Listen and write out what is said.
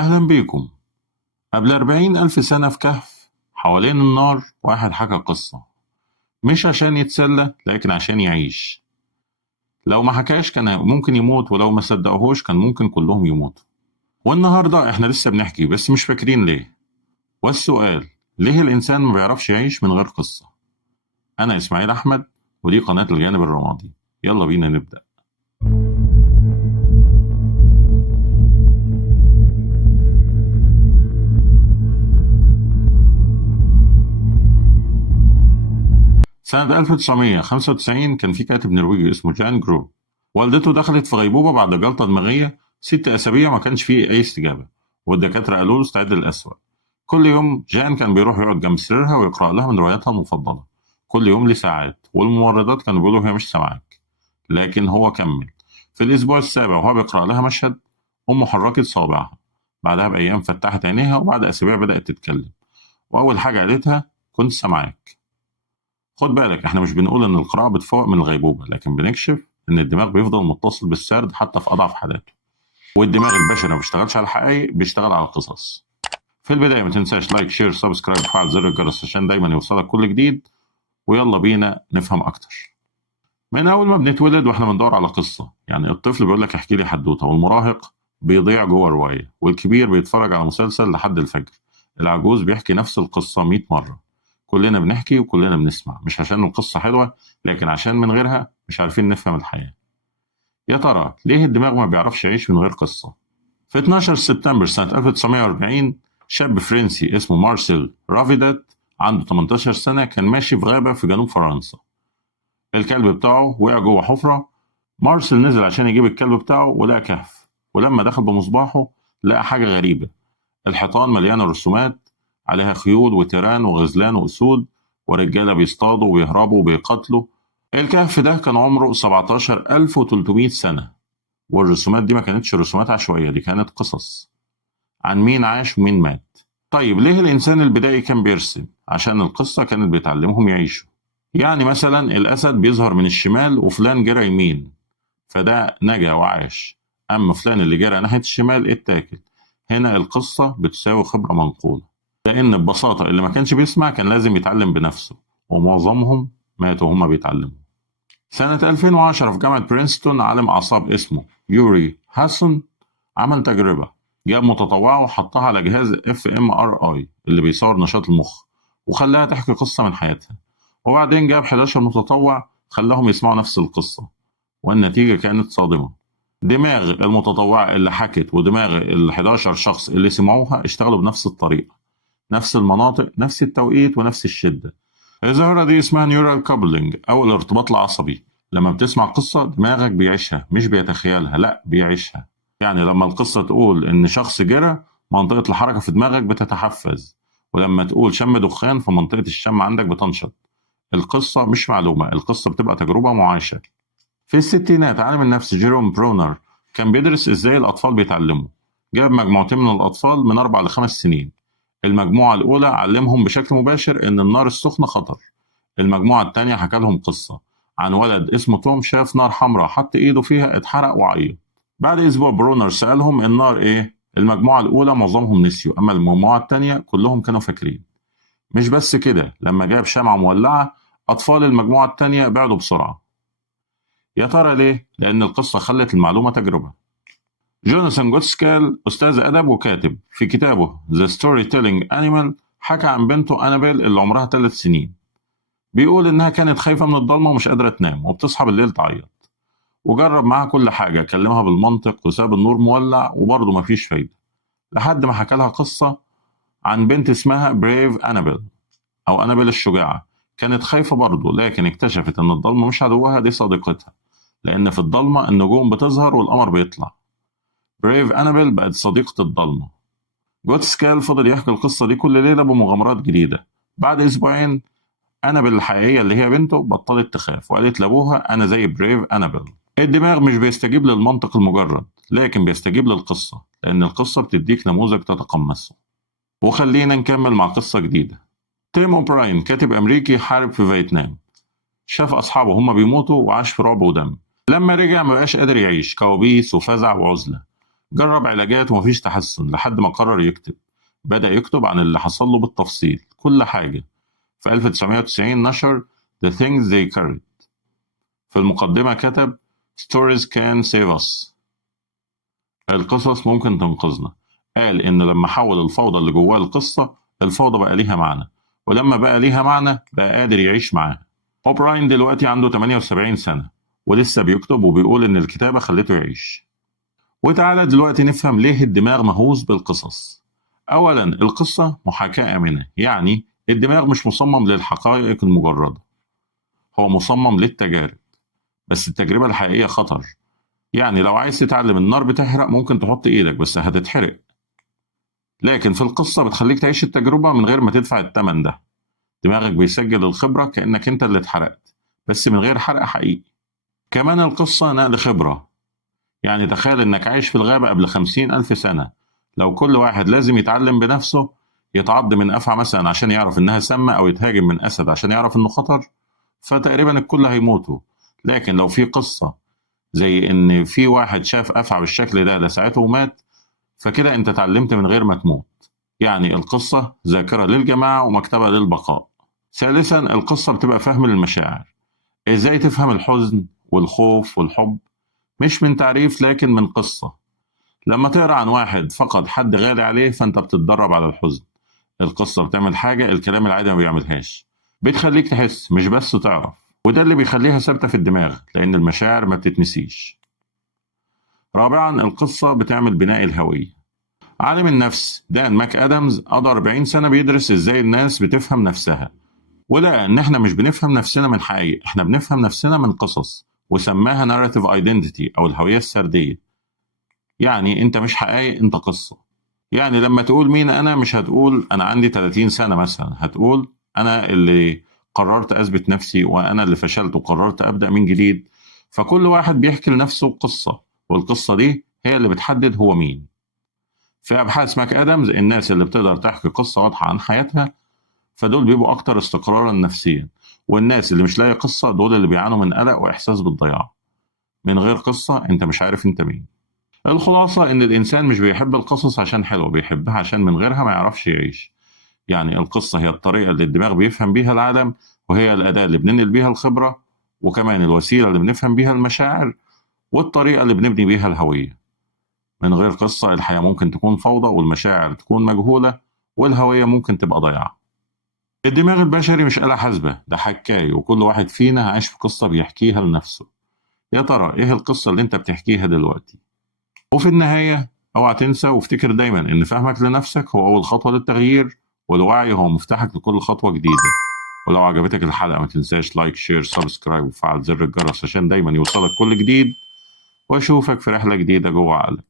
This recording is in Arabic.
أهلا بيكم. قبل 40,000 سنة في كهف حوالين النار واحد حكى قصة، مش عشان يتسلى لكن عشان يعيش. لو ما حكاش كان ممكن يموت، ولو ما صدقوهوش كان ممكن كلهم يموتوا. والنهاردة احنا لسه بنحكي بس مش فاكرين ليه. والسؤال، ليه الإنسان ما بيعرفش يعيش من غير قصة؟ أنا إسماعيل أحمد، ودي قناة الجانب الرمادي. يلا بينا نبدأ. سنة 1995 كان في كاتب نرويجي اسمه جان جرو. والدته دخلت في غيبوبة بعد جلطة دماغية 6 أسابيع ما كانش فيه أي استجابة، والدكاترة قالوا له استعد للأسوأ. كل يوم جان كان بيروح يقعد جنب سريرها ويقرأ لها من رواياتها المفضلة، كل يوم لساعات، والممرضات كانوا بيقولوا هي مش سامعاك. لكن هو كمل. في الأسبوع السابع وهو بيقرأ لها مشهد، أمه حركت صابعها. بعدها بأيام فتحت عينيها، وبعد أسابيع بدأت تتكلم، وأول حاجة قالتها كنت سامعاك. خد بالك، احنا مش بنقول ان القراءة بتفوق من الغيبوبة، لكن بنكشف ان الدماغ بيفضل متصل بالسرد حتى في اضعف حالاته. والدماغ البشري ما بيشتغلش على الحقائق، بيشتغل على القصص. في البداية ما تنساش لايك شير سبسكرايب وفعل زر الجرس عشان دايما يوصلك كل جديد. ويلا بينا نفهم اكتر. من اول ما بنتولد واحنا بندور على قصة، يعني الطفل بيقول لك احكي لي حدوتة، والمراهق بيضيع جوه رواية، والكبير بيتفرج على مسلسل لحد الفجر، العجوز بيحكي نفس القصة 100 مرة. كلنا بنحكي وكلنا بنسمع، مش عشان القصة حلوة، لكن عشان من غيرها مش عارفين نفهم الحياة. يا ترى ليه الدماغ ما بيعرفش يعيش من غير قصة؟ في 12 سبتمبر سنة 1940 شاب فرنسي اسمه مارسيل رافيدات عنده 18 سنة كان ماشي في غابة في جنوب فرنسا. الكلب بتاعه وقع جوه حفرة. مارسيل نزل عشان يجيب الكلب بتاعه ولقى كهف، ولما دخل بمصباحه لقى حاجة غريبة. الحيطان مليانة رسومات عليها خيول وتيران وغزلان وأسود ورجالة بيصطادوا وبيهربوا وبيقتلوا. الكهف ده كان عمره 17,300 سنة، والرسومات دي ما كانتش رسومات عشوائية، دي كانت قصص عن مين عاش ومين مات. طيب ليه الإنسان البدائي كان بيرسم؟ عشان القصة كانت بتعلمهم يعيشوا. يعني مثلا الأسد بيظهر من الشمال وفلان جرى يمين، فده نجا وعاش، أما فلان اللي جرى ناحية الشمال اتاكل. هنا القصة بتساوي خبرة منقولة، لأن ببساطة اللي ما كانش بيسمع كان لازم يتعلم بنفسه، ومعظمهم ماتوا وهما بيتعلموا. سنة 2010 في جامعة برينستون عالم أعصاب اسمه يوري هاسون عمل تجربة. جاب متطوعة وحطها على جهاز fMRI اللي بيصور نشاط المخ، وخلاها تحكي قصة من حياتها. وبعدين جاب 11 متطوع خلاهم يسمعوا نفس القصة، والنتيجة كانت صادمة. دماغ المتطوع اللي حكت ودماغ ال 11 شخص اللي سمعوها اشتغلوا بنفس الطريقة، نفس المناطق، نفس التوقيت، ونفس الشدة. الظاهرة دي اسمها نيورال كابلينج أو الارتباط العصبي. لما بتسمع قصة دماغك بيعيشها، مش بيتخيلها، لا بيعيشها. يعني لما القصة تقول إن شخص جرى، منطقة الحركة في دماغك بتتحفز، ولما تقول شم دخان فمنطقة الشم عندك بتنشط. القصة مش معلومة، القصة بتبقى تجربة معاشة. في الستينات عالم النفس جيروم برونر كان بيدرس إزاي الأطفال بيتعلموا. جاب مجموعتين من الأطفال من 4 ل5 سنين. المجموعة الأولى علمهم بشكل مباشر إن النار السخنة خطر. المجموعة التانية حكى لهم قصة عن ولد اسمه توم شاف نار حمراء حط إيده فيها اتحرق وعيط. بعد أسبوع برونر سألهم النار إيه؟ المجموعة الأولى معظمهم نسيوا، أما المجموعة التانية كلهم كانوا فاكرين. مش بس كده، لما جاب شمعة مولعة أطفال المجموعة التانية بعدوا بسرعة. يا ترى ليه؟ لأن القصة خلت المعلومة تجربة. جوناثان جوتسكال أستاذ أدب وكاتب في كتابه The Storytelling Animal حكى عن بنته أنابيل اللي عمرها 3 سنين. بيقول إنها كانت خايفة من الضلمة ومش قادرة تنام وبتصحى بالليل تعيط، وجرب معاها كل حاجة، كلمها بالمنطق وساب النور مولع وبرضه مفيش فايدة، لحد ما حكى لها قصة عن بنت اسمها بريف أنابيل أو أنابيل الشجاعة. كانت خايفة برضه، لكن اكتشفت إن الضلمة مش عدوها، دي صديقتها، لأن في الضلمة النجوم بتظهر والقمر بيطلع. بريف أنابيل بقت صديقة الضلمة. جوتسكال فضل يحكي القصة دي كل ليلة بمغامرات جديدة. بعد أسبوعين أنابيل الحقيقية اللي هي بنته بطلت تخاف وقالت لأبوها أنا زي بريف أنابيل. الدماغ مش بيستجيب للمنطق المجرد، لكن بيستجيب للقصة، لأن القصة بتديك نموذج تتقمصه. وخلينا نكمل مع قصة جديدة. تيم أوبراين كاتب أمريكي حارب في فيتنام، شاف أصحابه هما بيموتوا وعاش في رعب ودم. لما رجع مبقاش قادر يعيش، كوابيس وفزع وعزلة. جرب علاجات ومفيش تحسن لحد ما قرر يكتب. بدأ يكتب عن اللي حصل له بالتفصيل كل حاجة. في 1990 نشر The Things They Carried. في المقدمة كتب Stories Can Save Us. القصص ممكن تنقذنا. قال إن لما حول الفوضى اللي جواه القصة، الفوضى بقى ليها معنى، ولما بقى ليها معنى بقى قادر يعيش معاها. أوبراين دلوقتي عنده 78 سنة ولسه بيكتب وبيقول إن الكتابة خلته يعيش. وتعالى دلوقتي نفهم ليه الدماغ مهووس بالقصص. أولا، القصة محاكاة آمنة، يعني الدماغ مش مصمم للحقائق المجردة، هو مصمم للتجارب. بس التجربة الحقيقية خطر. يعني لو عايز تتعلم النار بتحرق ممكن تحط إيدك بس هتتحرق، لكن في القصة بتخليك تعيش التجربة من غير ما تدفع التمن ده. دماغك بيسجل الخبرة كأنك أنت اللي اتحرقت، بس من غير حرق حقيقي. كمان القصة نقل خبرة. يعني تخيل إنك عايش في الغابة قبل 50,000 سنة، لو كل واحد لازم يتعلم بنفسه، يتعض من أفعى مثلا عشان يعرف إنها سامة، أو يتهاجم من أسد عشان يعرف إنه خطر، فتقريبا الكل هيموتوا. لكن لو في قصة زي إن في واحد شاف أفعى بالشكل ده ساعته ومات، فكده أنت اتعلمت من غير ما تموت. يعني القصة ذاكرة للجماعة ومكتبة للبقاء. ثالثا، القصة بتبقى فهم للمشاعر. إزاي تفهم الحزن والخوف والحب؟ مش من تعريف لكن من قصة. لما تقرأ عن واحد فقد حد غالي عليه فأنت بتتدرب على الحزن. القصة بتعمل حاجة الكلام العادي ما بيعملهاش، بتخليك تحس مش بس تعرف، وده اللي بيخليها ثابتة في الدماغ لأن المشاعر ما بتتنسيش. رابعا، القصة بتعمل بناء الهوية. عالم النفس دان ماك آدمز قضى 40 سنة بيدرس إزاي الناس بتفهم نفسها، ولقى إن إحنا مش بنفهم نفسنا من حقائق، إحنا بنفهم نفسنا من قصص، وسماها narrative identity أو الهوية السردية. يعني أنت مش حقائق، أنت قصة. يعني لما تقول مين أنا، مش هتقول أنا عندي 30 سنة مثلا، هتقول أنا اللي قررت أثبت نفسي، وأنا اللي فشلت وقررت أبدأ من جديد. فكل واحد بيحكي لنفسه قصة، والقصة دي هي اللي بتحدد هو مين. في أبحاث ماك آدمز، الناس اللي بتقدر تحكي قصة واضحة عن حياتها فدول بيبقوا أكتر استقرارا نفسيا، والناس اللي مش لاقي قصة دول اللي بيعانوا من قلق وإحساس بالضياع. من غير قصة أنت مش عارف أنت مين. الخلاصة إن الإنسان مش بيحب القصص عشان حلوة، بيحبها عشان من غيرها ما يعرفش يعيش. يعني القصة هي الطريقة اللي الدماغ بيفهم بيها العالم، وهي الأداة اللي بننقل بيها الخبرة، وكمان الوسيلة اللي بنفهم بيها المشاعر، والطريقة اللي بنبني بيها الهوية. من غير قصة الحياة ممكن تكون فوضى، والمشاعر تكون مجهولة، والهوية ممكن تبقى ضياعة. الدماغ البشري مش آلة حاسبة، ده حكاية، وكل واحد فينا عايش في قصة بيحكيها لنفسه. يا ترى إيه القصة اللي أنت بتحكيها دلوقتي؟ وفي النهاية، اوعى تنسى وافتكر دايما إن فهمك لنفسك هو أول خطوة للتغيير، والوعي هو مفتاحك لكل خطوة جديدة. ولو عجبتك الحلقة ما تنساش لايك، شير، سبسكرايب، وفعل زر الجرس عشان دايما يوصلك كل جديد. وأشوفك في رحلة جديدة جوه عقلك.